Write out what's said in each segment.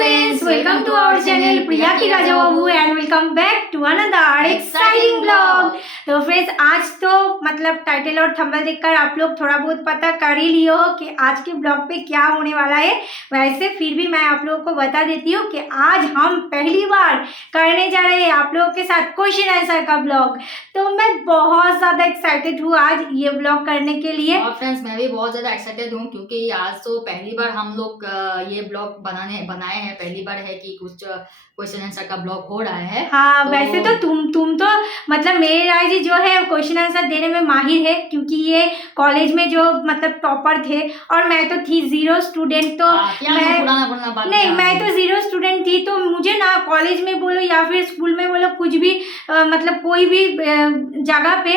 friends, welcome to our channel Priya की Raja Babu and welcome back to another exciting blog. तो friends, आज तो मतलब टाइटल और थंबनेल देखकर आप लोग थोड़ा बहुत पता कर ही लियो हो कि आज के ब्लॉग पे क्या होने वाला है। वैसे फिर भी मैं आप लोगों को बता देती हूँ कि आज हम पहली बार करने जा रहे हैं आप लोगों के साथ क्वेश्चन आंसर का ब्लॉग। तो मैं बहुत ज़्यादा एक्साइटेड हूँ आज ये ब्लॉग करने के लिए। और फ्रेंड्स, मैं भी बहुत ज़्यादा एक्साइटेड हूँ क्योंकि आज तो पहली बार हम लोग ये ब्लॉग बनाए हैं। पहली बार है कि कुछ क्वेश्चन आंसर का ब्लॉग हो रहा है। हाँ तो वैसे तो तुम तो मतलब मेरे राय जी जो है क्वेश्चन आंसर देने में माहिर है, क्योंकि ये कॉलेज में जो मतलब टॉपर थे और मैं तो थी जीरो स्टूडेंट। तो मैं तो जीरो स्टूडेंट थी, तो मुझे ना कॉलेज में बोलो या फिर स्कूल में बोलो कुछ भी मतलब कोई भी जगह पे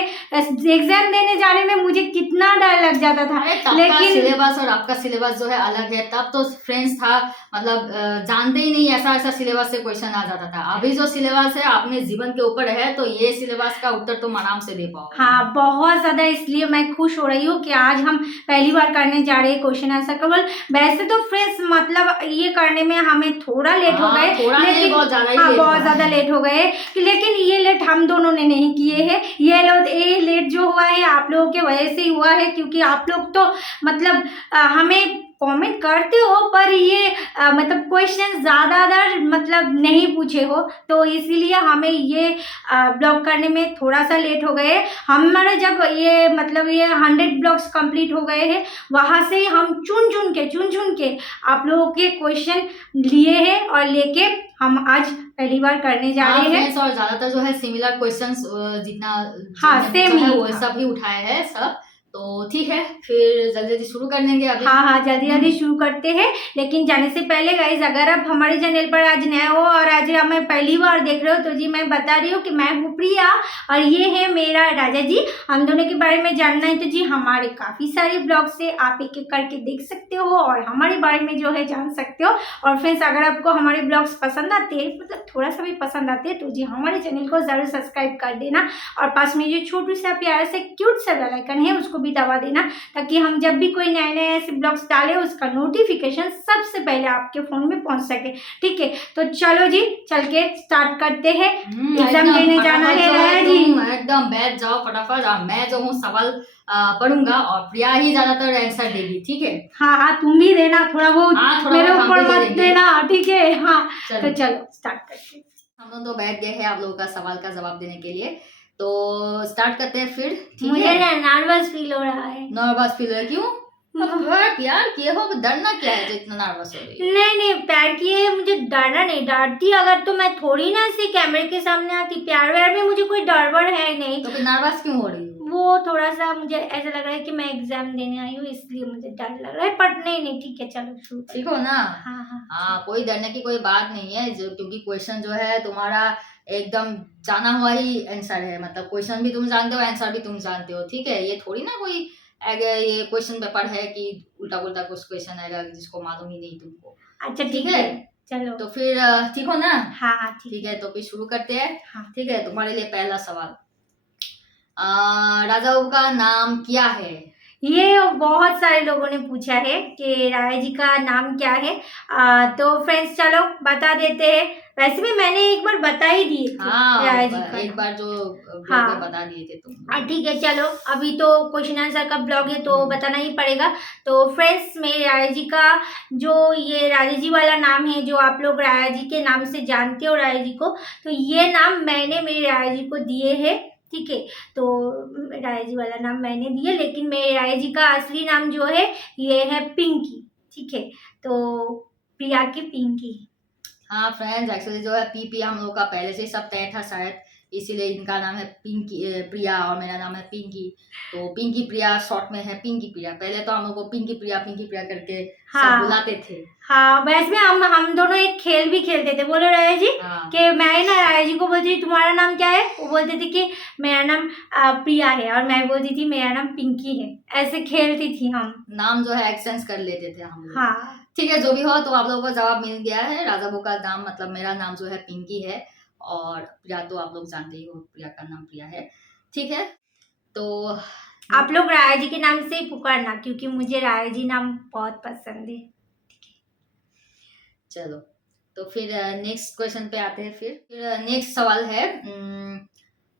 एग्जाम देने जाने में मुझे कितना डर लग जाता था। लेकिन सिलेबस और आपका सिलेबस जो है अलग है। तब तो फ्रेंड्स था मतलब जानते ही नहीं, ऐसा सिलेबस से क्वेश्चन आ जाता था। अभी जो सिलेबस है अपने जीवन के ऊपर है, तो ये सिलेबस का उत्तर तुम आराम से दे पाओ। हाँ, बहुत ज्यादा इसलिए मैं खुश हो रही हूँ कि आज हम पहली बार करने जा रहे हैं क्वेश्चन आंसर का। वैसे तो फ्रेंड्स मतलब ये करने में हमें थोड़ा लेट हो गए, लेकिन बहुत ज्यादा लेट हो गए, लेकिन ये लेट हम दोनों ने नहीं किए हैं। ये लेट जो हुआ है आप लोगों के वजह से ही हुआ है, क्योंकि आप लोग तो मतलब हमें कमेंट करते हो पर ये मतलब क्वेश्चन ज़्यादातर मतलब नहीं पूछे हो, तो इसीलिए हमें ये ब्लॉग करने में थोड़ा सा लेट हो गए। हमारे जब ये मतलब ये 100 ब्लॉग्स कंप्लीट हो गए हैं, वहाँ से हम चुन चुन के आप लोगों के क्वेश्चन लिए हैं और लेके हम आज पहली बार करने जा रहे हैं। और ज़्यादातर जो है सिमिलर क्वेश्चंस जितना सेम ही वो सब ही उठाए हैं सब। तो ठीक है, फिर जल्दी शुरू कर देंगे अभी। हाँ जल्दी शुरू करते हैं। लेकिन जाने से पहले गाइस, अगर आप हमारे चैनल पर आज नए हो और आज हमें पहली बार देख रहे हो, तो जी मैं बता रही हूँ कि मैं हूँ प्रिया और ये है मेरा राजा जी। हम दोनों के बारे में जानना है तो जी हमारे काफ़ी सारे ब्लॉग से आप एक एक करके देख सकते हो और हमारे बारे में जो है जान सकते हो। और फ्रेंड्स, अगर आपको हमारे ब्लॉग्स पसंद आते हैं, मतलब थोड़ा सा भी पसंद आते हैं, तो जी हमारे चैनल को ज़रूर सब्सक्राइब कर देना और पास में जो छोटू सा प्यारा से क्यूट सा बेल आइकन है उसको भी दबा देना, ताकि हम जब भी कोई नए नए ऐसे ब्लॉग्स डालें उसका नोटिफिकेशन सबसे पहले आपके फोन में पहुंच सके। ठीक है, तो चलो जी चल के स्टार्ट करते हैं। एग्जाम देने जाना है जी। एकदम बैठ जाओ फटाफट। मैं जो हूँ सवाल पढ़ूंगा और प्रिया ही ज्यादातर आंसर देगी। ठीक है? हाँ तुम भी देना थोड़ा बहुत, मेरे ऊपर मत देना। ठीक है? हाँ तो चलो स्टार्ट करते हैं। हम लोग तो बैठ गए हैं आप लोगों का सवाल का जवाब देने के लिए, तो स्टार्ट करते हैं फिर। मुझे ना नर्वस फील हो रहा है। नर्वस फील हो रहा है? क्यों? प्यार किए हो, डरना क्या है जो इतना नर्वस हो रही है? नहीं प्यार किए मुझे डरना नहीं। डरती अगर तो मैं थोड़ी ना ऐसे कैमरे के सामने आती। प्यार व्यार में मुझे कोई डर वर है नहीं। तो फिर नर्वस क्यों हो रही हो? वो थोड़ा सा मुझे ऐसा लग रहा है कि मैं एग्जाम देने आई हूँ, इसलिए मुझे डर लग रहा है। पर नहीं ठीक है, चलो शुरू। ठीक हो ना? हाँ कोई डरने की कोई बात नहीं है, जो क्योंकि क्वेश्चन जो है तुम्हारा एकदम जाना हुआ ही आंसर है। मतलब क्वेश्चन भी तुम जानते हो, आंसर भी तुम जानते हो। ठीक है? ये थोड़ी ना कोई ये क्वेश्चन पेपर है कि उल्टा पुल्टा कुछ क्वेश्चन आएगा जिसको मालूम ही नहीं तुमको। अच्छा ठीक है, चलो। तो फिर ठीक हो ना? हाँ ठीक है, तो फिर शुरू करते हैं। हाँ। ठीक है, तुम्हारे लिए पहला सवाल, राजा बाबू का नाम क्या है? ये बहुत सारे लोगों ने पूछा है कि राय जी का नाम क्या है। तो फ्रेंड्स चलो बता देते हैं। वैसे भी मैंने एक बार बता ही दिए थे। राय जी का एक बार जो ब्लॉग में बता दिए थे तुम। ठीक है चलो, अभी तो क्वेश्चन आंसर का ब्लॉग है तो बताना ही पड़ेगा। तो फ्रेंड्स, मेरे राय जी का जो ये राय जी वाला नाम है, जो आप लोग राय जी के नाम से जानते हो राय जी को, तो ये नाम मैंने मेरे राय जी को दिए है। ठीक है, तो राय जी वाला नाम मैंने दिया, लेकिन मेरे राय जी का असली नाम जो है ये है पिंकी। ठीक है, तो प्रिया की पिंकी। हाँ फ्रेंड्स, एक्चुअली जो है पी हम लोग का पहले से ही सब तय था शायद, इसीलिए इनका नाम है पिंकी प्रिया और मेरा नाम है पिंकी। तो पिंकी प्रिया शॉर्ट में है पिंकी प्रिया। पहले तो हम लोग को पिंकी प्रिया करके सब बुलाते थे। हाँ वैसे में हम दोनों एक खेल भी खेलते थे। बोलो राय जी। कि मैं ना राय जी को बोलती थी तुम्हारा नाम क्या है, वो बोलते थे कि मेरा नाम प्रिया है, और मैं बोलती थी मेरा नाम पिंकी है। ऐसे खेलती थी हम। नाम जो है एक्सचेंज कर लेते थे हम लोग। हाँ ठीक है, जो भी हो, तो आप लोगों को जवाब मिल गया है। राजा बाबू का नाम मतलब मेरा नाम जो है पिंकी है और प्रिया तो आप लोग जानते ही हो, प्रिया का नाम प्रिया है। ठीक है, तो आप लोग राय जी के नाम से ही पुकारना, क्योंकि मुझे राय जी नाम बहुत पसंद है। चलो तो फिर नेक्स्ट क्वेश्चन पे आते हैं। फिर नेक्स्ट सवाल है,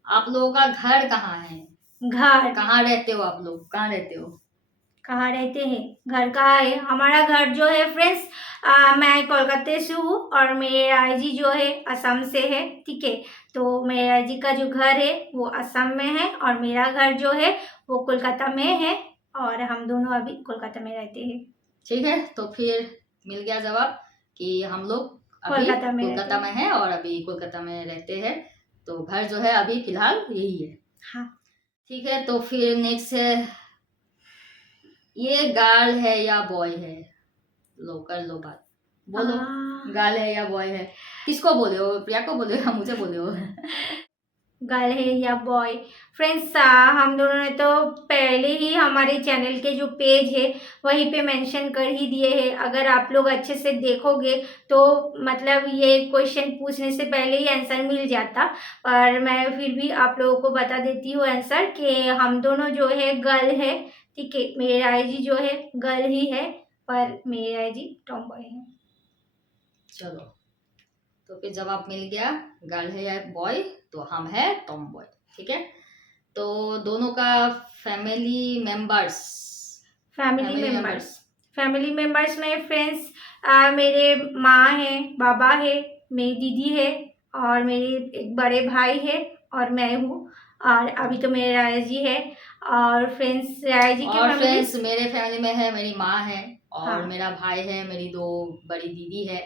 आप लोगों का घर कहाँ है? घर कहाँ रहते हो आप लोग? कहाँ रहते हो? कहाँ रहते हैं? घर कहाँ है? हमारा घर जो है फ्रेंड्स, मैं कोलकाता से हूँ और मेरे राजी जो है असम से है। ठीक है, तो मेरे राजी का जो घर है वो असम में है और मेरा घर जो है वो कोलकाता में है और हम दोनों अभी कोलकाता में रहते हैं। ठीक है, तो फिर मिल गया जवाब कि हम लोग अभी कोलकाता में हैं और अभी कोलकाता में रहते हैं। तो घर जो है अभी फिलहाल यही है। हाँ ठीक है, तो फिर नेक्स्ट है, ये गर्ल है या बॉय है? लो कर लो बात, बोलो। गर्ल है या बॉय है? किसको बोले हो? प्रिया को बोले हो या मुझे बोले हो? गर्ल है या बॉय? फ्रेंड्स, हम दोनों ने तो पहले ही हमारे चैनल के जो पेज है वहीं पे मेंशन कर ही दिए हैं। अगर आप लोग अच्छे से देखोगे तो मतलब ये क्वेश्चन पूछने से पहले ही आंसर मिल जाता, पर मैं फिर भी आप लोगों को बता देती हूँ आंसर कि हम दोनों जो है गर्ल है। ठीक है, मेरे रायजी जो है गर्ल ही है पर मेरे रायजी टॉम बॉय है। चलो, तो फिर जवाब मिल गया, गर्ल है या बॉय, तो हम है टॉम बॉय। ठीक है, तो दोनों का फैमिली मेंबर्स में फ्रेंड्स, मेरे माँ है, बाबा है, मेरी दीदी है और मेरे एक बड़े भाई है और मैं हूँ और अभी तो मेरे राया जी है। और फ्रेंड्स, राया जी के फ्रेंड्स मेरे फैमिली में है, मेरी माँ है और हाँ। मेरा भाई है, मेरी 2 बड़ी दीदी है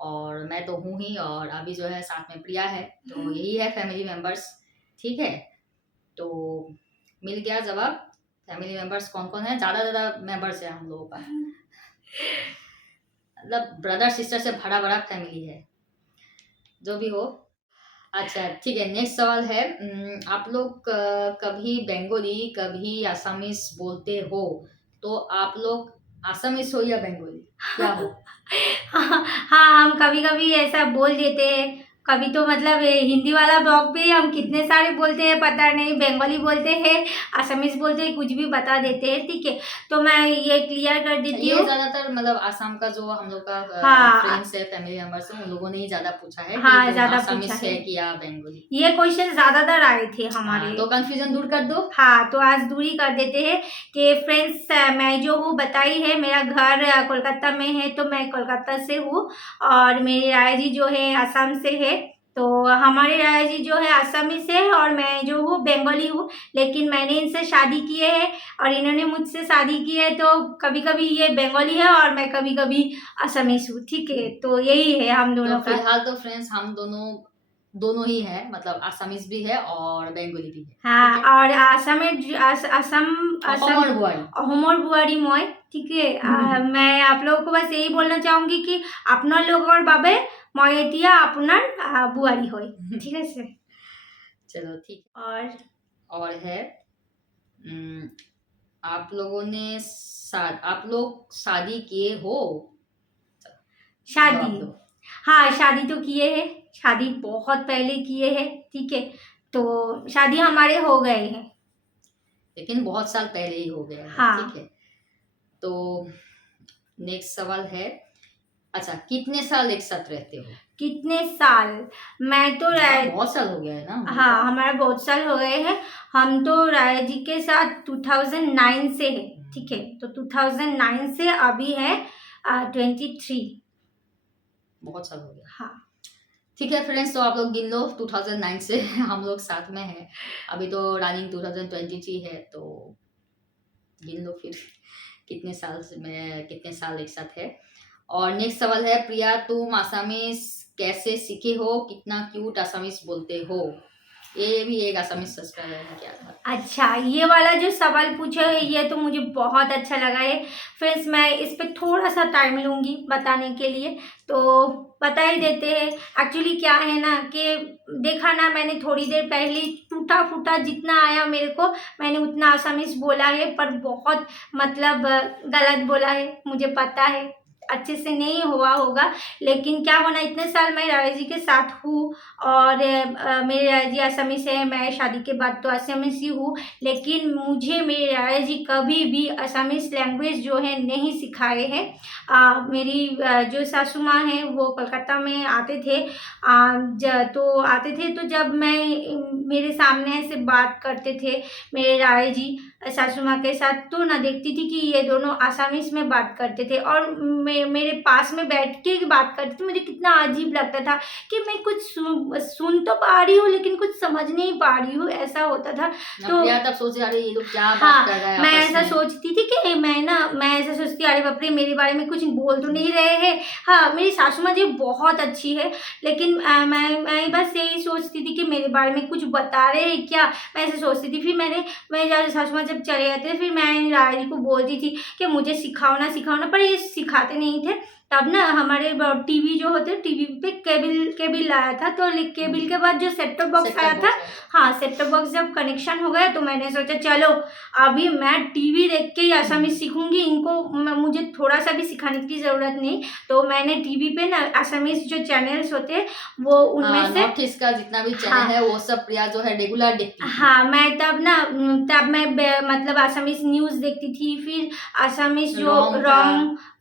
और मैं तो हूँ ही, और अभी जो है साथ में प्रिया है। तो यही है फैमिली मेंबर्स। ठीक है, तो मिल गया जवाब। फैमिली मेंबर्स कौन कौन है? ज्यादा मेंबर्स है हम लोगों का, मतलब ब्रदर सिस्टर से भरा बड़ा फैमिली है, जो भी हो। अच्छा ठीक है, नेक्स्ट सवाल है, आप लोग कभी बंगाली कभी असमीज बोलते हो, तो आप लोग असमीज हो या बंगाली, क्या हो? हाँ, हम कभी कभी ऐसा बोल देते हैं। कभी तो मतलब हिंदी वाला ब्लॉग पे हम कितने सारे बोलते हैं पता नहीं, बंगाली बोलते हैं, असमीज बोलते हैं, कुछ भी बता देते हैं। ठीक है, तो मैं ये क्लियर कर देती हूँ। ये ज्यादातर मतलब आसाम का जो हम लोग का फ्रेंड्स है, फैमिली मेंबर्स है, उन लोगों ने ही ज्यादा पूछा है हाँ, कि ज्यादा असमीज पूछा है कि या बंगाली। ये क्वेश्चन ज्यादातर आए थे हमारे। तो कंफ्यूजन दूर कर दो। हाँ, तो आज दूरी कर देते हैं कि फ्रेंड्स, मैं जो हूँ बताई है, मेरा घर कोलकाता में है तो मैं कोलकाता से हूँ और मेरी राया जी जो है असम से है। तो हमारे राया जी जो है असमी से है और मैं जो हूँ बंगाली हूँ, लेकिन मैंने इनसे शादी की है और इन्होंने मुझसे शादी की है, तो कभी कभी ये बंगाली है और मैं कभी कभी असमीज हूँ। ठीक है, तो यही है हम दोनों का। फिलहाल तो फ्रेंड्स हम दोनों ही है, मतलब आसामीज भी है और बंगाली भी है। हाँ, और असम होमर बुआरी मय। ठीक है, मैं आप लोगों को बस यही बोलना चाहूंगी कि अपना लोगों बाबे मैं एतिया अपनार बुआरी होय। ठीक है सर, चलो ठीक। और है, आप लोग शादी किए हो? शादी, हाँ शादी तो किए हैं, शादी बहुत पहले किए हैं। ठीक है, तो शादी हमारे हो गए हैं, लेकिन बहुत साल पहले ही हो गया है। हाँ। ठीक है, तो नेक्स्ट सवाल है, अच्छा कितने साल एक साथ रहते हो? कितने साल? मैं तो बहुत साल हो गया है ना। हाँ, हमारा बहुत साल हो गए हैं। हम तो राय जी के साथ 2009 से है। ठीक है, तो 2009 से अभी है 23। बहुत साल हो गया। हाँ, ठीक है फ्रेंड्स, तो आप लोग गिन लो 2009 से हम लोग साथ में हैं। अभी तो रनिंग 2023 है, तो गिन लो फिर कितने साल एक साथ है। और नेक्स्ट सवाल है, प्रिया तुम आसामीज कैसे सीखे हो? कितना क्यूट आसामीज बोलते हो? ये भी एक आसामीज सब्सक्राइबर ने किया था। अच्छा, ये वाला जो सवाल पूछा है ये तो मुझे बहुत अच्छा लगा है फ्रेंड्स। मैं इस पे थोड़ा सा टाइम लूँगी बताने के लिए, तो बता ही देते हैं। एक्चुअली क्या है ना कि देखा ना, मैंने थोड़ी देर पहले टूटा फूटा जितना आया मेरे को, मैंने उतना आसामीज बोला है, पर बहुत मतलब गलत बोला है, मुझे पता है। अच्छे से नहीं हुआ होगा, लेकिन क्या होना, इतने साल मैं राय जी के साथ हूँ और मेरे राय जी असमीस है, मैं शादी के बाद तो असमीस ही हूँ, लेकिन मुझे मेरे राय जी कभी भी असमीस लैंग्वेज जो है नहीं सिखाए हैं। मेरी जो सासू माँ हैं वो कोलकाता में आते थे, तो आते थे, तो जब मैं मेरे सामने ऐसे बात करते थे मेरे राय जी सासू माँ के साथ, तो ना देखती थी कि ये दोनों आसामीज़ में बात करते थे और मेरे पास में बैठ के बात करते थे। मुझे कितना अजीब लगता था कि मैं कुछ सुन तो पा रही हूँ लेकिन कुछ समझ नहीं पा रही हूँ, ऐसा होता था। तो तब सोचे अरे ये लोग क्या हाँ, बात कर रहे हैं मैं आपस ऐसा में। सोचती थी कि मैं ऐसा सोचती, अरे बाप रे, मेरे बारे में कुछ बोल तो नहीं रहे हैं। हाँ, मेरी सासू माँ जी बहुत अच्छी है, लेकिन मैं बस यही सोचती थी कि मेरे बारे में कुछ बता रहे हैं क्या, मैं ऐसे सोचती थी। फिर मैं जब सासू माँ जब चले जाते थे, फिर मैं राय जी को बोलती थी कि मुझे सिखाओ ना, पर ये सिखाते नहीं थे। तब ना हमारे टीवी जो होते, टीवी पे केबल आया था, तो केबल के बाद जो सेट टॉप बॉक्स आया था, हाँ, सेट टॉप बॉक्स जब कनेक्शन हो गया तो मैंने सोचा चलो अभी मैं टीवी देख के ही असमीज़ सीखूंगी, इनको मुझे थोड़ा सा भी सिखाने की ज़रूरत नहीं। तो मैंने टीवी पे ना असमीज़ जो चैनल्स होते हैं वो उनमें से नॉर्थ ईस्ट का जितना भी चैनल हाँ, है वो सब प्रिया जो है रेगुलर देखती थी। हाँ, मैं तब मैं मतलब असमीज़ न्यूज़ देखती थी, फिर असमीज़ जो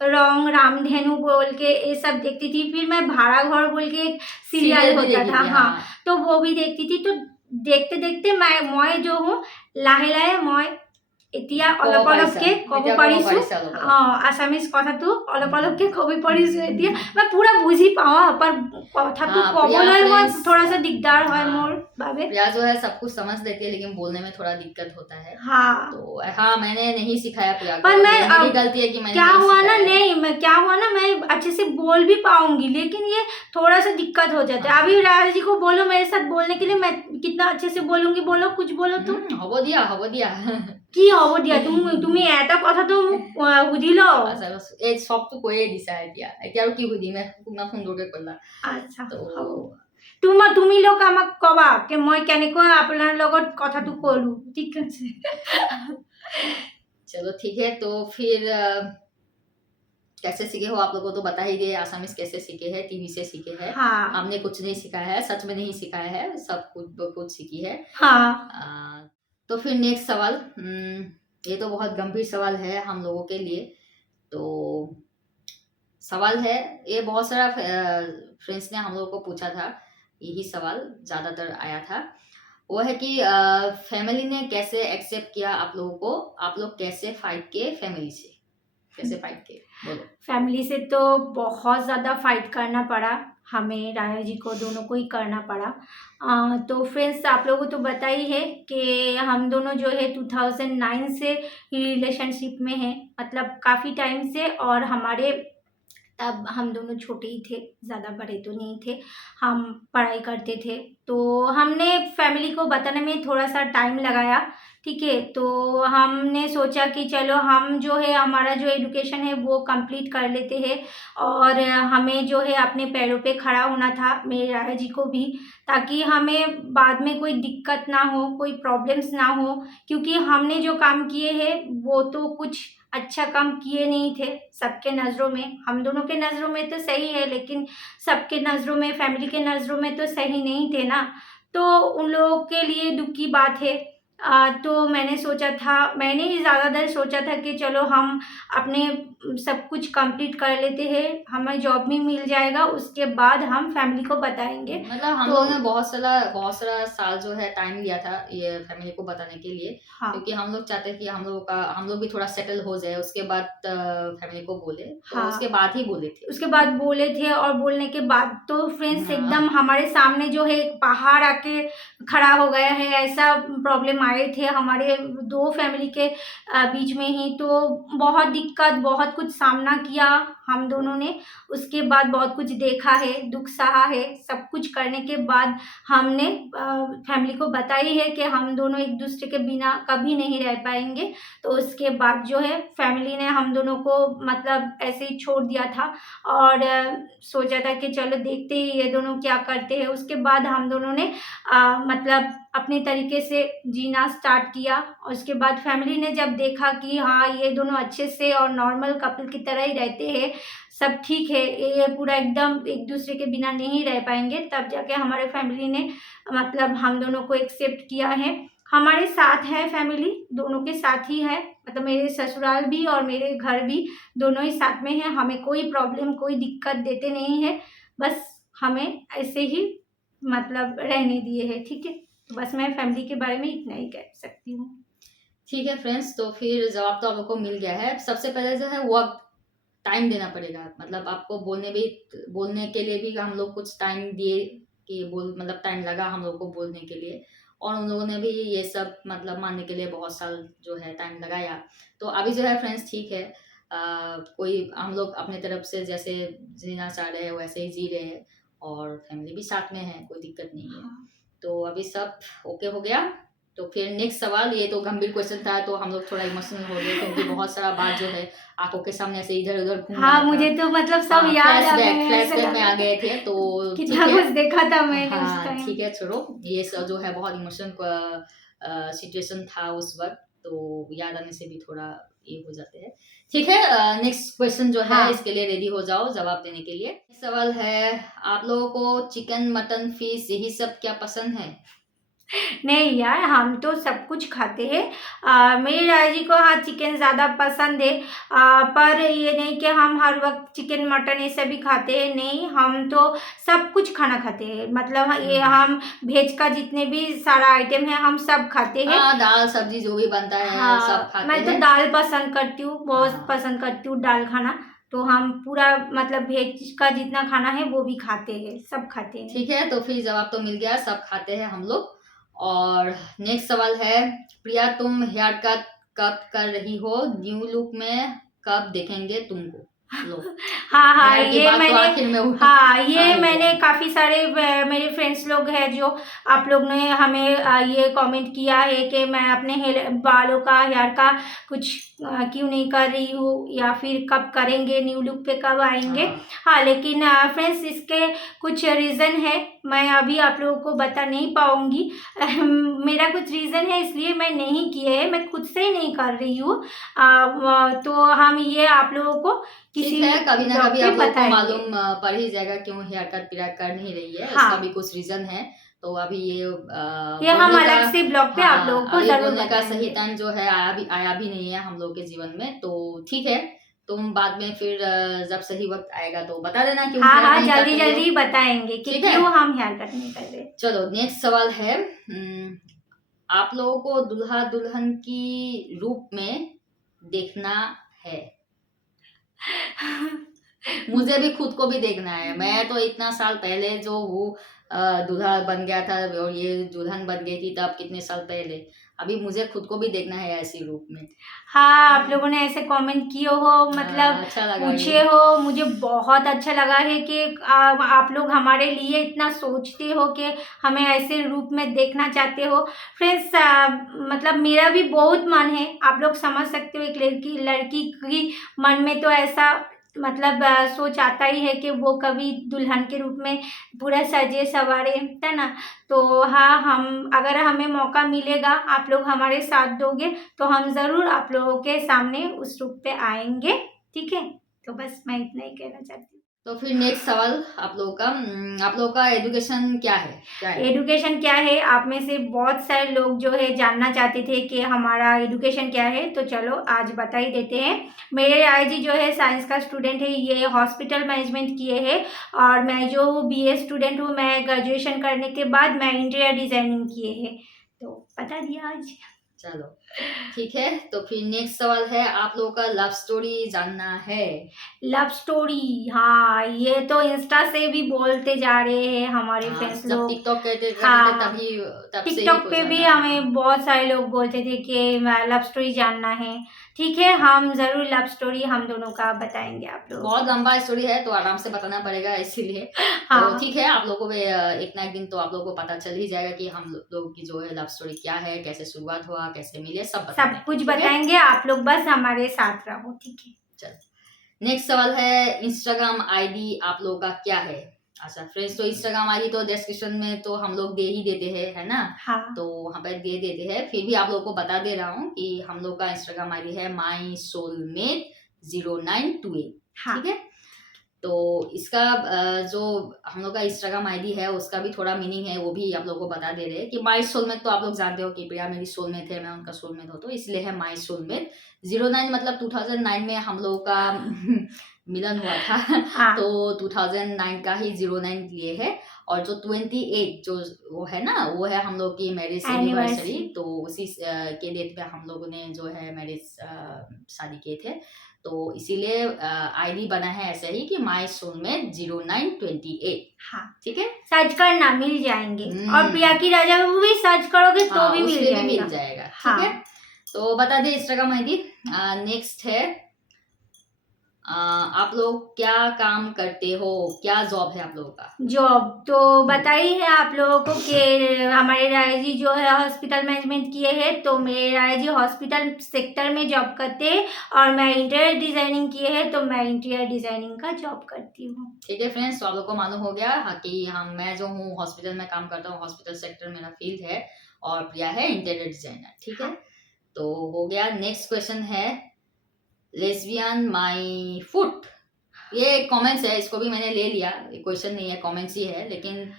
रॉन्ग रामधेनु बोल के ये सब देखती थी। फिर मैं भाड़ा घर बोल के एक सीरियल होता था, हाँ, तो वो भी देखती थी। तो देखते-देखते मैं जो हूँ লাহে মই এতিয়া অলপ অলপকে ক'ব পাৰিছোঁ। আছামিজ কথাটো অলপ অলপকে ক'ব পাৰিছোঁ এতিয়া। মই পুৰা বুজি পাওঁ, पर কথাটো ক'বলৈ মই थोड़ा सा दिगदार হয় মোৰ বাবে। प्रिया जो है सब कुछ समझ लेती है लेकिन बोलने में थोड़ा दिक्कत होता है। हाँ, तो हाँ, मैंने नहीं सिखाया प्रिया को। पर मेरी गलती है कि मैंने क्या हुआ ना, नहीं क्या हुआ ना, मैं अच्छे से बोल भी पाऊंगी, लेकिन ये थोड़ा सा दिक्कत हो जाता है। अभी राज जी को बोलो मेरे साथ बोलने के लिए, मैं कितना अच्छे से बोलूंगी, बोलो कुछ बोलो तुम। হ'ব দিয়া কি হ'ব দিয়া, তুমি এটা কথাটো মোক সুধি লও। এই সবটো কৈয়ে দিছা এতিয়া আৰু কি সুধিম, ইমান সুন্দৰকে ক'লা। আচ্ছা, তো তুমি লোক আমাক কবা कि মই কেনেকৈ আপোনাৰ লগত কথাটো ক'লো, ঠিক আছে? चलो ठीक है, तो फिर कैसे सीखे हो आप लोगों को तो बता ही दिए, आसामीज कैसे सीखे हैं, टीवी से सीखे हैं। हाँ, हमने कुछ नहीं सिखाया है, सच में नहीं सिखाया है, सब कुछ सीखी है। हाँ, तो फिर नेक्स्ट सवाल, ये तो बहुत गंभीर सवाल है हम लोगों के लिए। तो सवाल है, ये बहुत सारा फ्रेंड्स ने हम लोगों को पूछा था, यही सवाल ज़्यादातर आया था। वो है कि फैमिली ने कैसे एक्सेप्ट किया आप लोगों को, आप लोग कैसे फाइट किए फैमिली से, कैसे फाइट किए बोलो। फैमिली से तो बहुत ज़्यादा फाइट करना पड़ा, हमें राया जी को दोनों को ही करना पड़ा। तो फ्रेंड्स, आप लोगों को तो पता ही है कि हम दोनों जो है 2009 से रिलेशनशिप में हैं, मतलब काफ़ी टाइम से। और हमारे तब हम दोनों छोटे ही थे, ज़्यादा बड़े तो नहीं थे, हम पढ़ाई करते थे। तो हमने फैमिली को बताने में थोड़ा सा टाइम लगाया, ठीक है। तो हमने सोचा कि चलो हम जो है हमारा जो एजुकेशन है वो कंप्लीट कर लेते हैं, और हमें जो है अपने पैरों पे खड़ा होना था, मेरे राजा जी को भी, ताकि हमें बाद में कोई दिक्कत ना हो, कोई प्रॉब्लम्स ना हो। क्योंकि हमने जो काम किए हैं वो तो कुछ अच्छा काम किए नहीं थे सबके नज़रों में, हम दोनों के नज़रों में तो सही है, लेकिन सबके नज़रों में, फैमिली के नज़रों में तो सही नहीं थे ना। तो उन लोगों के लिए दुख की बात है। तो मैंने ही ज़्यादातर सोचा था कि चलो हम अपने सब कुछ कंप्लीट कर लेते हैं, हमें जॉब भी मिल जाएगा, उसके बाद हम फैमिली को बताएंगे। मतलब हम लोग ने बहुत सारा साल जो है टाइम लिया था ये फैमिली को बताने के लिए। हाँ, क्योंकि हम लोग चाहते हैं कि हम लोग भी थोड़ा सेटल हो जाए, उसके बाद फैमिली को बोले। तो हाँ, उसके बाद ही बोले थे। उसके बाद बोले थे, और बोलने के बाद तो फ्रेंड्स हाँ। एकदम हमारे सामने जो है एक पहाड़ आके खड़ा हो गया है, ऐसा प्रॉब्लम आए थे हमारे दो फैमिली के बीच में ही। तो बहुत दिक्कत, बहुत कुछ सामना किया हम दोनों ने, उसके बाद बहुत कुछ देखा है, दुख सहा है। सब कुछ करने के बाद हमने फैमिली को बताई है कि हम दोनों एक दूसरे के बिना कभी नहीं रह पाएंगे। तो उसके बाद जो है फैमिली ने हम दोनों को मतलब ऐसे ही छोड़ दिया था, और सोचा था कि चलो देखते ही ये दोनों क्या करते हैं। उसके बाद हम दोनों ने मतलब अपने तरीके से जीना स्टार्ट किया। और उसके बाद फैमिली ने जब देखा कि हाँ ये दोनों अच्छे से और नॉर्मल कपल की तरह ही रहते हैं, सब ठीक है, ये पूरा एकदम एक दूसरे के बिना नहीं रह पाएंगे, तब जाके हमारे फैमिली ने मतलब हम दोनों को एक्सेप्ट किया है। हमारे साथ है फैमिली, दोनों के साथ ही है, मतलब मेरे ससुराल भी और मेरे घर भी दोनों ही साथ में है। हमें कोई प्रॉब्लम कोई दिक्कत देते नहीं है, बस हमें ऐसे ही मतलब रहने दिए है। ठीक है, तो बस मैं फैमिली के बारे में इतना ही कह सकती हूँ। ठीक है फ्रेंड्स, तो फिर जवाब तो आप लोग को मिल गया है। सबसे पहले जो है वक्त, टाइम देना पड़ेगा, मतलब आपको बोलने के लिए भी हम लोग कुछ टाइम दिए कि मतलब टाइम लगा हम लोग को बोलने के लिए, और उन लोगों ने भी ये सब मतलब मानने के लिए बहुत साल जो है टाइम लगाया। तो अभी जो है फ्रेंड्स ठीक है, कोई हम लोग अपने तरफ से जैसे जीना चाह रहे हैं वैसे ही जी रहे हैं, और फैमिली भी साथ में है, कोई दिक्कत नहीं है। तो अभी सब ओके हो गया। तो फिर नेक्स्ट सवाल, ये तो गंभीर क्वेश्चन था तो हम लोग थोड़ा इमोशनल हो गए, क्योंकि बहुत सारा बात जो है आंखों के सामने ऐसे इधर उधर घूम रहा था। मुझे तो मतलब सब याद आ गए, फ्लैशबैक में आ गए थे, तो कितना कुछ देखा था मैंने उस टाइम। ठीक है, छोड़ो, ये सब जो है बहुत इमोशनल सिचुएशन था उस वक्त, तो याद आने से भी थोड़ा ये हो जाते हैं। ठीक है, नेक्स्ट क्वेश्चन जो है इसके लिए रेडी हो जाओ जवाब देने के लिए। सवाल है, आप लोगों को चिकन मटन फिश यही सब क्या पसंद है? नहीं यार, हम तो सब कुछ खाते हैं। मेरी राय जी को हाँ चिकन ज़्यादा पसंद है, पर ये नहीं कि हम हर वक्त चिकन मटन ये सब भी खाते हैं, नहीं, हम तो सब कुछ खाना खाते हैं। मतलब ये हम वेज का जितने भी सारा आइटम है हम सब खाते हैं। दाल सब्जी जो भी बनता है सब खाते मैं तो हैं। दाल पसंद करती हूँ, बहुत पसंद करती हूँ दाल खाना। तो हम पूरा मतलब वेज का जितना खाना है वो भी खाते हैं, सब खाते हैं। ठीक है, तो फिर जवाब तो मिल गया, सब खाते हैं हम लोग। और नेक्स्ट सवाल है, प्रिया तुम हेयर कट कब कर रही हो? न्यू लुक में कब देखेंगे तुमको? हाँ ये मैंने मैंने काफी सारे मेरे फ्रेंड्स लोग हैं जो आप लोग ने हमें ये कमेंट किया है कि मैं अपने बालों का हेयर का कुछ क्यों नहीं कर रही हूँ, या फिर कब करेंगे, न्यू लुक पे कब आएंगे। हाँ लेकिन फ्रेंड्स इसके कुछ रीज़न है, मैं अभी आप लोगों को बता नहीं पाऊंगी। मेरा कुछ रीज़न है इसलिए मैं नहीं किए है, मैं खुद से ही नहीं कर रही हूँ। तो हम ये आप लोगों को किसी है, कभी ना कभी आप लोग को मालूम पड़ ही जाएगा क्यों हेयर कट प्रिया कर नहीं रही है। इसका भी कुछ रीजन है, तो अभी ये हम अलग से ब्लॉग पे आप लोगों को जरूर बोलने का सही टाइम जो है आया भी नहीं है हम लोग के जीवन में। तो ठीक है, तुम बाद में फिर जब सही वक्त आएगा तो बता देना क्यों। हाँ जल्दी जल्दी बताएंगे कि क्यों हम हेयर कट नहीं कर रहे। चलो नेक्स्ट सवाल है, आप लोगों को दुल्हा दुल्हन की रूप में देखना है? मुझे भी खुद को भी देखना है। मैं तो इतना साल पहले जो वो दूल्हा बन गया था और ये दुल्हन बन गई थी तब कितने साल पहले, अभी मुझे खुद को भी देखना है ऐसी रूप में। हाँ आप लोगों ने ऐसे कमेंट किए हो, मतलब अच्छा पूछे हो, मुझे बहुत अच्छा लगा है कि आप लोग हमारे लिए इतना सोचते हो कि हमें ऐसे रूप में देखना चाहते हो। फ्रेंड्स मतलब मेरा भी बहुत मन है, आप लोग समझ सकते हो, एक लड़की की मन में तो ऐसा मतलब सोच आता ही है कि वो कभी दुल्हन के रूप में पूरा सजे सवारे, है ना। तो हाँ, हम अगर हमें मौका मिलेगा, आप लोग हमारे साथ दोगे तो हम ज़रूर आप लोगों के सामने उस रूप पे आएंगे। ठीक है, तो बस मैं इतना ही कहना चाहती हूँ। तो फिर नेक्स्ट सवाल आप लोगों का एजुकेशन क्या है? एजुकेशन क्या है, आप में से बहुत सारे लोग जो है जानना चाहते थे कि हमारा एजुकेशन क्या है, तो चलो आज बता ही देते हैं। मेरे राय जी जो है साइंस का स्टूडेंट है, ये हॉस्पिटल मैनेजमेंट किए हैं, और मैं जो BA स्टूडेंट हूँ, मैं ग्रेजुएशन करने के बाद मैं इंटीरियर डिज़ाइनिंग किए हैं, तो बता दिया आज। चलो ठीक है, तो फिर नेक्स्ट सवाल है, आप लोगों का लव स्टोरी जानना है। लव स्टोरी, हाँ ये तो इंस्टा से भी बोलते जा रहे हैं हमारे फ्रेंड्स लोग, टिकटॉक कहते तब टिकटॉक पे भी हमें बहुत सारे लोग बोलते थे कि लव स्टोरी जानना है। ठीक है, हम जरूर लव स्टोरी हम दोनों का बताएंगे आप लोग। बहुत लंबा स्टोरी है तो आराम से बताना पड़ेगा, इसीलिए तो ठीक है, आप लोगों को एक ना एक दिन तो आप लोगों को पता चल ही जाएगा कि हम लोगों की जो है लव स्टोरी क्या है, कैसे शुरुआत हुआ, कैसे मिले, सब कुछ बताएंगे, आप लोग बस हमारे साथ रहो। ठीक है, चलो नेक्स्ट सवाल है, इंस्टाग्राम ID आप लोगों का क्या है? अच्छा फ्रेंड्स, तो इंस्टाग्राम आईडी तो डिस्क्रिप्शन में तो हम लोग दे ही देते हैं, है ना। हाँ तो वहाँ पर दे देते हैं, फिर भी आप लोग को बता दे रहा हूँ कि हम लोग का इंस्टाग्राम आईडी है mysoulmate0928, हाँ ठीक है। तो इसका जो हम लोग का इंस्टाग्राम आईडी है उसका भी थोड़ा मीनिंग है, वो भी आप लोग को बता दे रहे हैं कि माई सोलमेट। तो आप लोग जानते हो कि प्रिया मेरी सोलमेट है, मैं उनका सोलमेट हूँ, तो इसलिए है माई सोलमेट। 09 मतलब 2009 में हम लोग का मिलन हुआ था। हाँ तो 2009 का ही 09 लिए है। और जो 28 जो वो है ना, वो है हम लोग की मैरिज एनिवर्सरी। तो उसी के डेट पे हम लोगों ने जो है मैरिज शादी किए थे। तो इसीलिए आईडी बना है ऐसे ही कि माई सोलमेट 0928। हाँ ठीक है, सर्च करना मिल जाएंगे। और प्रिया की राजा वो भी सर्च करोगे तो भी उसपे मिल भी मिल जाएगा। जाएगा। हाँ। ठीक है, तो बता दे इंस्टाग्राम आईडी। नेक्स्ट है आप लोग क्या काम करते हो, क्या जॉब है आप लोगों का? जॉब तो बताई है आप लोगों को कि हमारे राय जी जो है हॉस्पिटल मैनेजमेंट किए हैं, तो मेरे राय जी हॉस्पिटल सेक्टर में जॉब करते हैं। और मैं इंटीरियर डिजाइनिंग किए हैं, तो मैं इंटीरियर डिजाइनिंग का जॉब करती हूँ। ठीक है फ्रेंड्स, तो आप लोग को मालूम हो गया कि मैं जो हूँ हॉस्पिटल में काम करता हूँ, हॉस्पिटल सेक्टर मेरा फील्ड है, और प्रिया है इंटीरियर डिजाइनर। ठीक है, तो हो गया। नेक्स्ट क्वेश्चन है लेस्बियन माई फुट। ये कमेंट्स है, इसको भी मैंने ले लिया, क्वेश्चन नहीं है, कमेंट्स ही है, लेकिन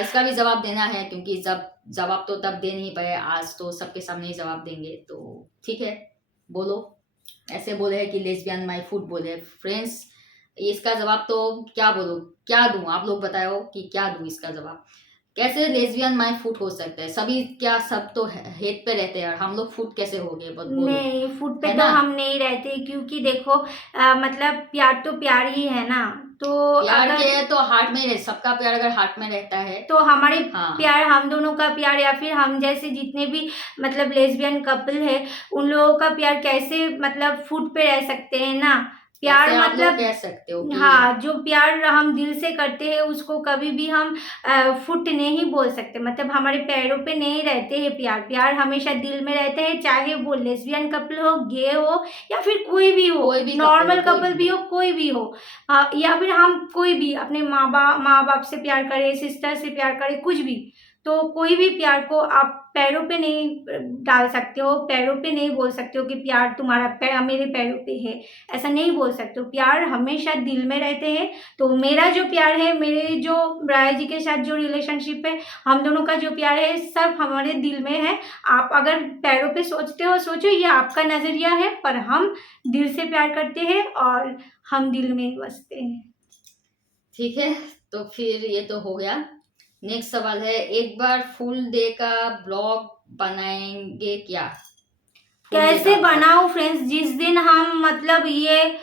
इसका भी जवाब देना है, क्योंकि जवाब तो तब दे नहीं पाए, आज तो सबके सामने ही जवाब देंगे। तो ठीक है, बोलो। ऐसे बोले है कि लेस्बियन माई फुट बोले। फ्रेंड्स, इसका जवाब तो क्या बोलूं, क्या दूं, आप लोग बताओ कि क्या दूं इसका जवाब। कैसे लेस्बियन माई फुट हो सकता है? सभी क्या, सब तो हेड पे रहते हैं, और हम लोग फुट कैसे हो गए? नहीं फुट पे है तो ना? हम नहीं रहते, क्योंकि देखो मतलब प्यार तो प्यार ही है ना। तो प्यार अगर के तो हार्ट में ही सबका प्यार अगर हार्ट में रहता है तो हमारे हाँ। प्यार, हम दोनों का प्यार, या फिर हम जैसे जितने भी मतलब लेस्बियन कपल है, उन लोगों का प्यार कैसे मतलब फुट पे रह सकते हैं ना। प्यार ऐसे आप लोग मतलब कह सकते हो कि हाँ, जो प्यार हम दिल से करते हैं उसको कभी भी हम फुट नहीं बोल सकते। मतलब हमारे पैरों पे नहीं रहते हैं प्यार। प्यार हमेशा दिल में रहते हैं, चाहे वो लेस्बियन कपल हो, गे हो, या फिर कोई भी हो, कोई भी नॉर्मल couple हो, कपल भी हो, कोई भी हो। या फिर हम कोई भी अपने माँ बाप से प्यार करें, सिस्टर से प्यार करें, कुछ भी, तो कोई भी प्यार को आप पैरों पे नहीं डाल सकते हो, पैरों पे नहीं बोल सकते हो कि प्यार तुम्हारा मेरे पैरों पे है, ऐसा नहीं बोल सकते हो। प्यार हमेशा दिल में रहते हैं। तो मेरा जो प्यार है, मेरे जो राय जी के साथ जो रिलेशनशिप है, हम दोनों का जो प्यार है सब हमारे दिल में है। आप अगर पैरों पे सोचते हो, सोचो, ये आपका नजरिया है, पर हम दिल से प्यार करते हैं और हम दिल में बसते हैं। ठीक है, तो फिर ये तो हो गया। नेक्स्ट सवाल है, एक बार फुल डे का ब्लॉग बनाएंगे क्या? कैसे बनाओ फ्रेंड्स? जिस दिन हम मतलब ये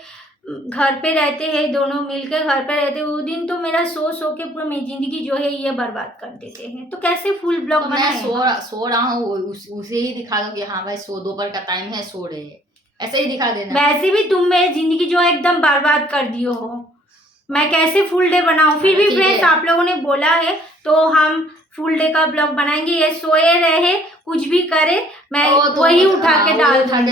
घर पे रहते हैं, दोनों मिलकर घर पे रहते हैं, वो दिन तो मेरा सो के पूरा मेरी जिंदगी जो है ये बर्बाद कर देते हैं। तो कैसे फुल ब्लॉग तो बनाए? मैं सो रहा हूँ, उसे ही दिखा दो कि हाँ भाई दोपहर का टाइम है, सो रहे हैं, ऐसे ही दिखा देना। वैसे भी तुम मेरी जिंदगी जो है एकदम बर्बाद कर दियो हो। मैं कैसे फुल डे बनाऊं? फिर भी फ्रेंड्स आप लोगों ने बोला है तो हम फुल डे का ब्लॉग बनाएंगे। ये सोए रहे कुछ भी करे, मैं तो वही उठा के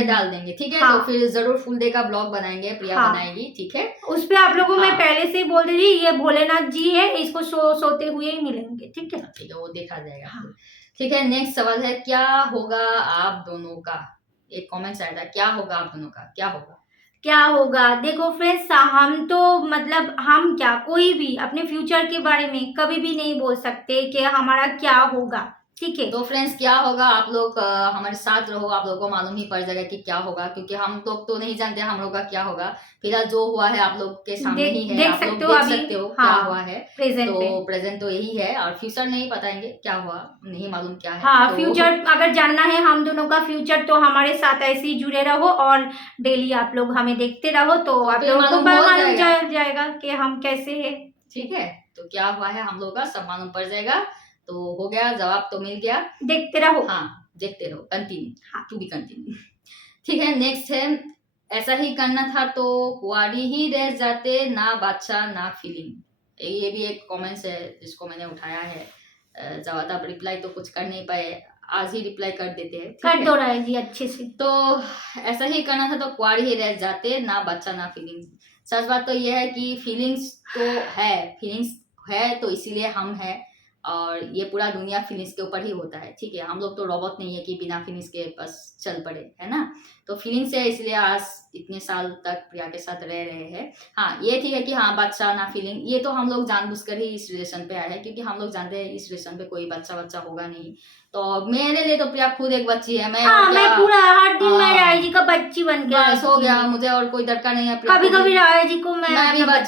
डाल देंगे। ठीक है, हाँ। तो फिर जरूर फुल डे का ब्लॉग बनाएंगे, प्रिया हाँ। बनाएगी। ठीक है, उस पे आप लोगों को मैं हाँ। पहले से ही बोल दीजिए, ये भोलेनाथ जी है, इसको सोते हुए ही मिलेंगे। ठीक है, ठीक है, वो देखा जाएगा। हाँ। ठीक है, नेक्स्ट सवाल है, क्या होगा आप दोनों का? एक कमेंट आया था, क्या होगा आप दोनों का, क्या होगा? क्या होगा? देखो फ्रेंड्स, हम तो मतलब हम क्या, कोई भी अपने फ्यूचर के बारे में कभी भी नहीं बोल सकते कि हमारा क्या होगा। ठीक है, तो फ्रेंड्स क्या होगा, आप लोग हमारे साथ रहो, आप लोगों को मालूम ही पड़ जाएगा कि क्या होगा, क्योंकि हम लोग तो नहीं जानते हम लोग का क्या होगा। फिलहाल जो हुआ है आप लोग के सामने ही है, आप लोग देख सकते हो क्या हुआ है। तो प्रेजेंट तो यही है, और फ्यूचर नहीं बताएंगे क्या हुआ, नहीं मालूम क्या है। हाँ, तो फ्यूचर अगर जानना है हम दोनों का फ्यूचर, तो हमारे साथ ऐसे ही जुड़े रहो और डेली आप लोग हमें देखते रहो, तो आप लोगों को मालूम जाएगा कि हम कैसे है। ठीक है, तो क्या हुआ है हम लोग का सब मालूम पड़ जाएगा। तो हो गया, जवाब तो मिल गया। देखते रहो, हाँ देखते रहो, कंटिन्यू, हाँ। To be continue. ठीक है, नेक्स्ट है, ऐसा ही करना था तो कुंवारी ही रह जाते, ना बादशाह ना फीलिंग। ये भी एक कमेंट्स है जिसको मैंने उठाया है। ज्यादा रिप्लाई तो कुछ कर नहीं पाए, आज ही रिप्लाई कर देते हैं। कर दो रहा जी अच्छे से। तो ऐसा ही करना था तो कुंवारी ही रह जाते, ना बादशाह ना फीलिंग्स। सच बात तो यह है कि फीलिंग्स तो है, फीलिंग्स है तो इसीलिए हम हैं, और ये पूरा दुनिया फीलिंग्स के ऊपर ही होता है, ठीक है। हम लोग तो रोबोट नहीं है कि बिना फीलिंग्स के बस चल पड़े, है ना। तो फीलिंग्स है, इसलिए आज इतने साल तक प्रिया के साथ रह रहे हैं। हाँ ये ठीक है कि हाँ बच्चा ना फीलिंग, ये तो हम लोग जानबूझकर ही इस रिलेशन पे आए हैं, क्योंकि हम लोग जानते हैं इस रिलेशन पे कोई बच्चा होगा नहीं। तो मेरे लिए तो प्रिया खुद एक बच्ची है। मैं पूरा हर दिन मैं राय जी का बच्ची बन के बस हो गया, मुझे और कोई दरकार नहीं है। कभी कभी राय जी को मैं भी अपना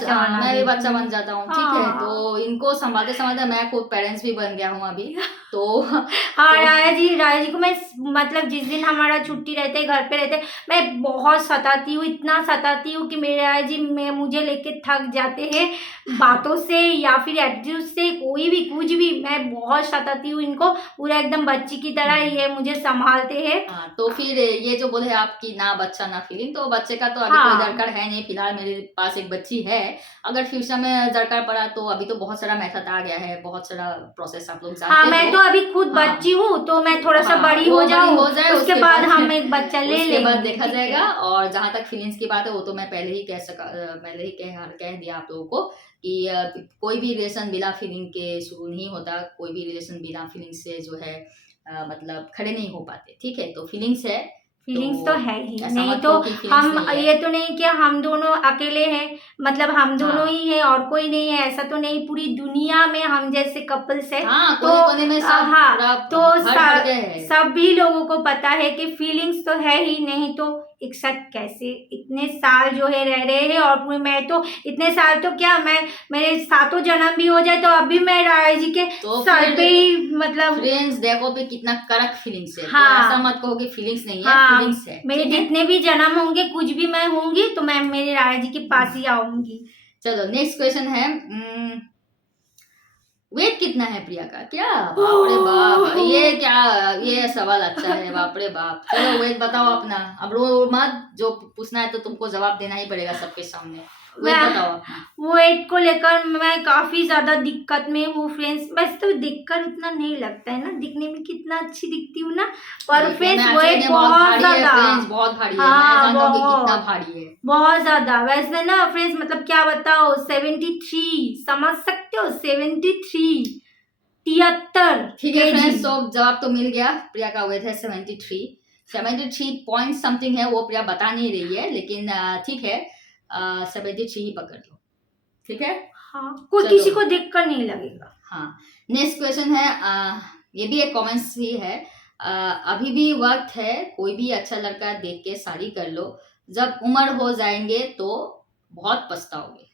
बच्चा बन जाता हूँ, ठीक है। तो इनको संभालते संभालते मैं खुद पेरेंट्स भी बन गया हूँ अभी तो। हाँ राय जी को मैं मतलब जिस दिन हमारा छुट्टी रहते घर पे रहते मैं बहुत सताती हूँ, इतना सताती हूँ कि मेरे राय जी मुझे लेके थक जाते हैं बातों से या फिर एटीट्यूड से, कोई भी कुछ भी। मैं बहुत सताती हूँ इनको, पूरा एकदम बच्ची की तरह ये मुझे संभालते हैं। तो फिर ये जो बोले आपकी ना बच्चा ना फीलिंग, तो बच्चे का तो अभी कोई दरकार है नहीं। फिलहाल मेरे पास एक बच्ची है, अगर फ्यूचर में दरकार पड़ा तो अभी तो बहुत सारा मेथड आ गया है, बहुत सारा प्रोसेस आप लोग जानते हो। मैं तो अभी खुद बच्ची हूँ, तो मैं थोड़ा सा बड़ी हो जाऊँ, उसके बाद हम एक बच्चा ले लेंगे, उसके बाद देखा जाएगा। और जहाँ तक फीलिंग्स की बात है वो तो मैं पहले ही कह दिया आप लोगों को कि कोई भी रिलेशन बिना फीलिंग के शुरू नहीं होता, कोई भी रिलेशन बिना फीलिंग से जो है मतलब खड़े नहीं हो पाते, ठीक है। तो फीलिंग्स है, फीलिंग्स तो है ही, नहीं तो हम ये तो नहीं कि हम दोनों अकेले हैं, मतलब हम दोनों ही हैं और कोई नहीं है, ऐसा तो नहीं। पूरी दुनिया में हम जैसे कपल्स है, सभी लोगों को पता है कि फीलिंग्स तो है ही, नहीं तो एक साथ कैसे इतने साल जो है रह रहे हैं। और मैं तो इतने साल तो क्या, मैं मेरे 7 जन्म भी हो जाए तो अभी मैं राय जी के सर पे ही मतलब फ्रेंड्स देखो पे कितना कड़क फीलिंग्स है। तो ऐसा मत कहो कि फीलिंग्स नहीं है, फीलिंग्स है। मेरे जितने भी जन्म होंगे, कुछ भी मैं होंगी तो मैं मेरे राय जी के पास ही आऊंगी। चलो नेक्स्ट क्वेश्चन है, वेट कितना है प्रिया का? क्या बाप रे बाप, ये क्या, ये सवाल अच्छा है, बाप रे बाप। चलो वेट बताओ अपना, अब रो मत, जो पूछना है तो तुमको जवाब देना ही पड़ेगा सबके सामने। वेट को लेकर मैं काफी ज्यादा दिक्कत में हूँ फ्रेंड्स। वैसे तो दिक्कत उतना नहीं लगता है ना, दिखने में कितना अच्छी दिखती हूँ ना, पर फ्रेंड्स वेट बहुत ज्यादा, बहुत भारी है। मैं जानता हूँ कि कितना भारी है, बहुत ज्यादा। वैसे ना फ्रेंड्स मतलब क्या बताओ, 73, समझ सकते हो, 73, 73। ठीक है फ्रेंड्स, तो जवाब तो मिल गया। प्रिया का वेट है 73 पॉइंट समथिंग है, वो प्रिया बता नहीं रही है, लेकिन ठीक है 73 ही पकड़ लो, ठीक है। हाँ, कोई किसी को देखकर नहीं लगेगा। हाँ नेक्स्ट क्वेश्चन है, ये भी एक कमेंट्स ही है। अभी भी वक्त है, कोई भी अच्छा लड़का देख के शादी कर लो, जब उम्र हो जाएंगे तो बहुत पछताओगे।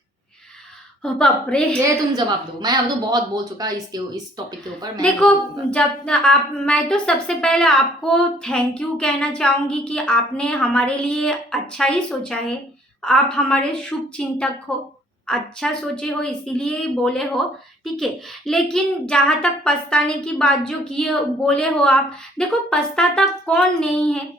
बाप रे, ये तुम जवाब दो, मैं अब तो बहुत बोल चुका इस टॉपिक के ऊपर। देखो जब आप, मैं तो सबसे पहले आपको थैंक यू कहना चाहूंगी कि आपने हमारे लिए अच्छा ही सोचा है। आप हमारे शुभ चिंतक हो, अच्छा सोचे हो, इसीलिए बोले हो, ठीक है। लेकिन जहाँ तक पछताने की बात जो की बोले हो आप, देखो पछताता कौन नहीं है।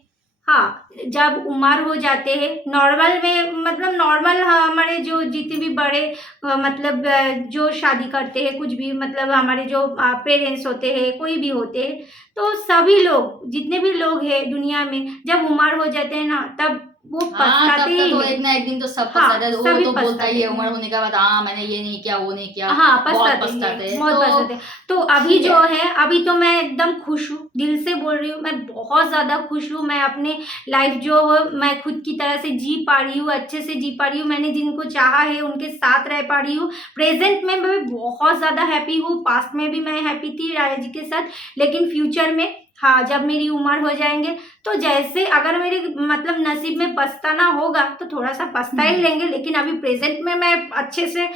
हाँ, जब उम्र हो जाते हैं नॉर्मल में, मतलब नॉर्मल हमारे जो जितने भी बड़े मतलब जो शादी करते हैं, कुछ भी मतलब हमारे जो पेरेंट्स होते हैं, कोई भी होते हैं, तो सभी लोग जितने भी लोग हैं दुनिया में, जब उम्र हो जाते हैं ना, तब वो पछताते ही तो एक ना एक दिन तो सब पछताते हैं। वो तो बोलता ही है उम्र होने के बाद, मैंने ये नहीं किया, वो नहीं किया। पछताते हैं। तो अभी जो है, अभी तो मैं एकदम खुश हूँ, दिल से बोल रही हूँ, मैं बहुत ज्यादा खुश हूँ। मैं अपने लाइफ जो है मैं खुद की तरह से जी पा रही हूँ, अच्छे से जी पा रही हूँ। मैंने जिनको चाहा है उनके साथ रह पा रही हूँ। प्रेजेंट में मैं बहुत ज्यादा हैप्पी हूँ, पास्ट में भी मैं हैप्पी थी राय जी के साथ, लेकिन फ्यूचर में हाँ जब मेरी उम्र हो जाएंगे तो जैसे अगर मेरे मतलब नसीब में पछताना होगा तो थोड़ा सा पछता ही लेंगे, लेकिन अभी प्रेजेंट में मैं अच्छे से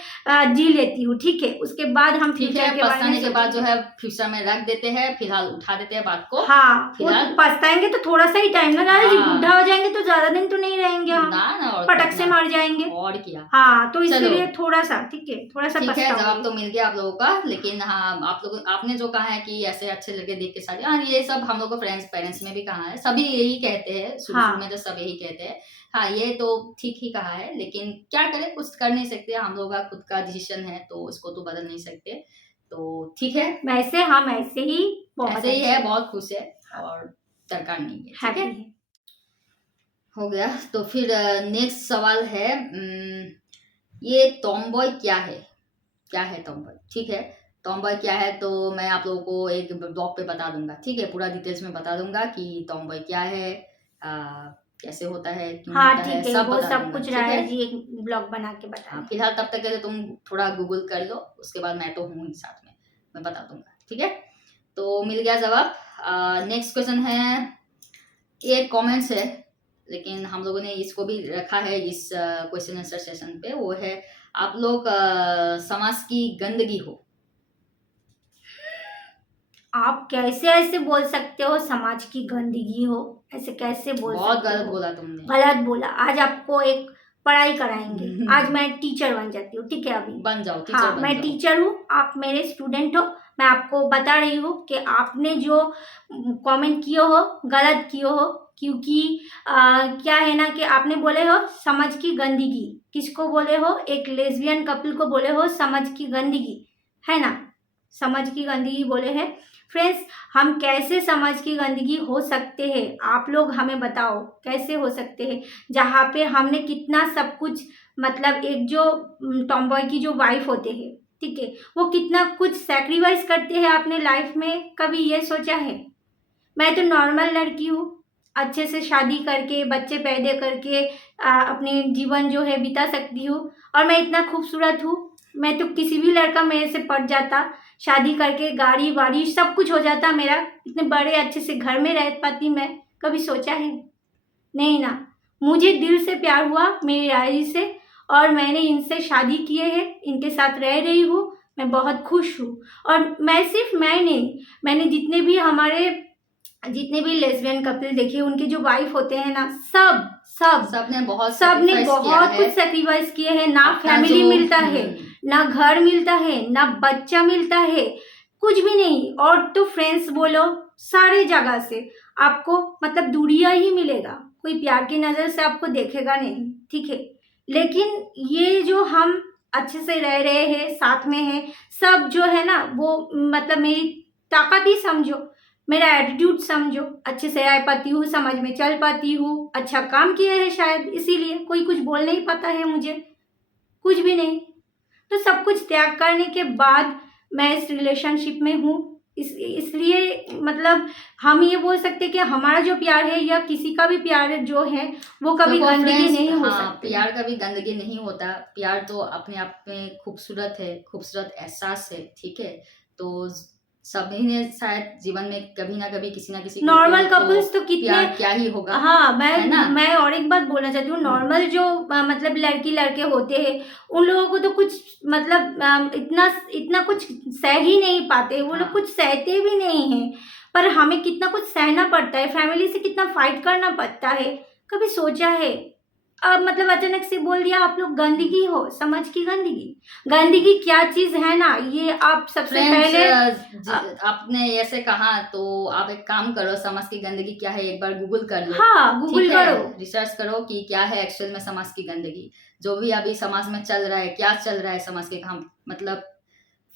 जी लेती हूँ, ठीक है। उसके बाद हम फ्यूचर के पछताने के बाद जो है फ्यूचर में रख देते हैं, फिलहाल उठा देते हैं बात को। हाँ फिलहाल पछताएंगे तो थोड़ा सा ही टाइम ना, बुढ़ा हो जाएंगे तो ज्यादा दिन तो नहीं रहेंगे हम, पटक से मर जाएंगे और क्या। हाँ तो इसलिए थोड़ा सा ठीक है, थोड़ा सा ठीक है, जवाब तो मिल गया आप लोगों का। लेकिन हाँ आपने जो कहा है कि ऐसे अच्छे लड़के देख के शादी, हाँ ये सब हम लोग को फ्रेंड्स पेरेंट्स में भी कहा है, सभी यही कहते हैं शुरू में तो सब यही कहते हैं। हाँ ये तो ठीक ही कहा है, लेकिन क्या करें, कुछ कर नहीं सकते, हम लोग का खुद का डिसीजन है तो उसको तो बदल नहीं सकते। तो ठीक है, वैसे हम ऐसे ही है, बहुत खुश है और दरकार नहीं है, ठीक है। हो गया, तो फिर नेक्स्ट सवाल है, ये टॉम बॉय क्या है? क्या है टॉमबॉय, ठीक है। टॉमबॉय क्या है तो मैं आप लोगों को एक ब्लॉग पे बता दूंगा, ठीक है, पूरा डिटेल्स में बता दूंगा कि टॉमबॉय क्या है, कैसे होता है, क्यों हाँ होता है, ठीक है, सब वो बता सब दूंगा, कुछ ठीक राय है। जी एक ब्लॉग बना के बता फिलहाल तब तक के लिए तुम थोड़ा गूगल कर लो, उसके बाद मैं तो हूँ ही साथ में, मैं बता दूंगा, ठीक है। तो मिल गया जवाब। नेक्स्ट क्वेश्चन है, ये कमेंट्स है लेकिन हम लोगों ने इसको भी रखा है इस क्वेश्चन आंसर सेशन पे। वो है, आप लोग समाज की गंदगी हो। आप कैसे ऐसे बोल सकते हो समाज की गंदगी हो, ऐसे कैसे बोल बहुत सकते गलत हो? बोला तुमने, गलत बोला। आज आपको एक पढ़ाई कराएंगे, आज मैं टीचर बन जाती हूँ, ठीक है, अभी बन जाओ टीचर, हाँ बन मैं जाओ। टीचर हूँ, आप मेरे स्टूडेंट हो। मैं आपको बता रही हूँ कि आपने जो कमेंट किए हो गलत किए हो, क्योंकि क्या है ना कि आपने बोले हो समाज की गंदगी। किसको बोले हो? एक लेस्बियन कपल को बोले हो समाज की गंदगी, है ना, समाज की गंदगी बोले हैं। फ्रेंड्स, हम कैसे समाज की गंदगी हो सकते हैं, आप लोग हमें बताओ कैसे हो सकते हैं, जहाँ पे हमने कितना सब कुछ, मतलब एक जो टॉमबॉय की जो वाइफ होते हैं, ठीक है, वो कितना कुछ सैक्रिफाइस करते हैं अपने लाइफ में, कभी ये सोचा है? मैं तो नॉर्मल लड़की हूँ, अच्छे से शादी करके बच्चे पैदा करके अपने जीवन जो है बिता सकती हूँ, और मैं इतना खूबसूरत हूँ। मैं तो किसी भी लड़का मेरे से पट जाता, शादी करके गाड़ी वाड़ी सब कुछ हो जाता मेरा, इतने बड़े अच्छे से घर में रह पाती मैं। कभी सोचा है? नहीं ना। मुझे दिल से प्यार हुआ मेरी राजी से, और मैंने इनसे शादी किए है, इनके साथ रह रही हूँ, मैं बहुत खुश हूँ। और मैं सिर्फ मैं नहीं, मैंने जितने भी लेस्बियन कपल देखे, उनके जो वाइफ होते हैं ना, सबने बहुत कुछ सैक्रिफाइस किए हैं ना। फैमिली मिलता है, ना घर मिलता है, ना बच्चा मिलता है, कुछ भी नहीं। और तो फ्रेंड्स बोलो, सारे जगह से आपको मतलब दूरिया ही मिलेगा, कोई प्यार की नज़र से आपको देखेगा नहीं, ठीक है। लेकिन ये जो हम अच्छे से रह रहे हैं, साथ में हैं, सब जो है ना, वो मतलब मेरी ताकत ही समझो, मेरा एटीट्यूड समझो, अच्छे से रह पाती हूँ, समझ में चल पाती हूँ, अच्छा काम किया है शायद, इसीलिए कोई कुछ बोल नहीं पाता है मुझे, कुछ भी नहीं। तो सब कुछ त्याग करने के बाद मैं इस रिलेशनशिप में हूँ, इसलिए मतलब हम ये बोल सकते हैं कि हमारा जो प्यार है या किसी का भी प्यार जो है वो कभी गंदगी नहीं हो सकती। प्यार कभी गंदगी नहीं होता। प्यार तो अपने आप में खूबसूरत है, खूबसूरत एहसास है, ठीक है। तो सभी ने शायद जीवन में कभी ना कभी किसी ना किसी नॉर्मल कपल्स तो कितने प्यार क्या ही होगा। हाँ, मैं और एक बात बोलना चाहती हूँ, नॉर्मल जो मतलब लड़की लड़के होते हैं, उन लोगों को तो कुछ मतलब इतना कुछ सह ही नहीं पाते, वो लोग कुछ सहते भी नहीं हैं, पर हमें कितना कुछ सहना पड़ता है, फैमिली से कितना फाइट करना पड़ता है। कभी सोचा है? अब मतलब अचानक से बोल दिया आप लोग गंदगी हो, समाज की गंदगी क्या चीज है ना, ये आप सबसे पहले आपने ऐसे कहा तो आप एक काम करो, समाज की गंदगी क्या है एक बार गूगल कर लो। हाँ, गूगल करो, रिसर्च करो कि क्या है एक्चुअल में समाज की गंदगी, जो भी अभी समाज में चल रहा है, क्या चल रहा है समाज के काम, मतलब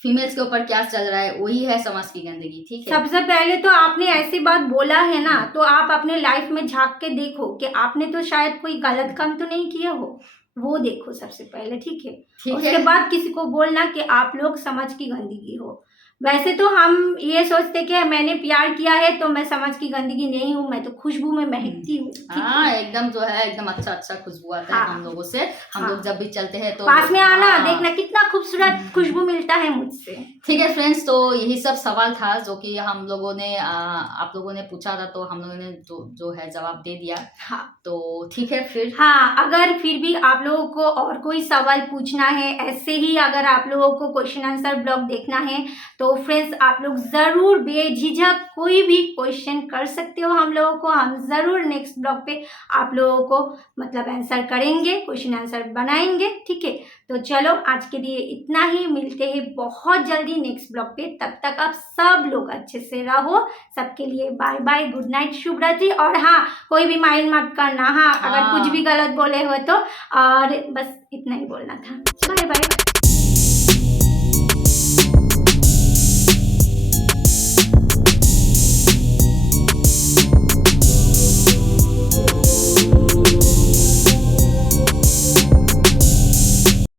फीमेल्स के ऊपर क्या चल रहा है, वही है समाज की गंदगी, ठीक है। सबसे पहले तो आपने ऐसी बात बोला है ना, तो आप अपने लाइफ में झांक के देखो कि आपने तो शायद कोई गलत काम तो नहीं किया हो, वो देखो सबसे पहले, ठीक है। उसके बाद किसी को बोलना कि आप लोग समाज की गंदगी हो। वैसे तो हम ये सोचते कि मैंने प्यार किया है तो मैं समाज की गंदगी नहीं हूँ, मैं तो खुशबू में महकती हूँ। हाँ, एकदम जो है एकदम अच्छा खुशबू आता है हम लोगों से। हम लोग जब भी चलते हैं तो पास में आना, देखना कितना खूबसूरत खुशबू मिलता है मुझसे। ठीक है फ्रेंड्स, तो यही सब सवाल था जो कि हम लोगों ने आप लोगों ने पूछा था, तो हम लोगों ने जो है जवाब दे दिया। हाँ, तो ठीक है फिर। हाँ, अगर फिर भी आप लोगों को और कोई सवाल पूछना है, ऐसे ही अगर आप लोगों को क्वेश्चन आंसर ब्लॉग देखना है, तो फ्रेंड्स आप लोग ज़रूर बेझिझक कोई भी क्वेश्चन कर सकते हो हम लोगों को, हम ज़रूर नेक्स्ट ब्लॉग पे आप लोगों को मतलब आंसर करेंगे, क्वेश्चन आंसर बनाएंगे, ठीक है। तो चलो आज के लिए इतना ही, मिलते हैं बहुत जल्दी नेक्स्ट ब्लॉग पे, तब तक आप सब लोग अच्छे से रहो, सबके लिए बाय बाय, गुड नाइट, शुभ रात्रि। और हाँ, कोई भी माइंड मत करना, हाँ, अगर कुछ भी गलत बोले हो तो, और बस इतना ही बोलना था। Bye bye.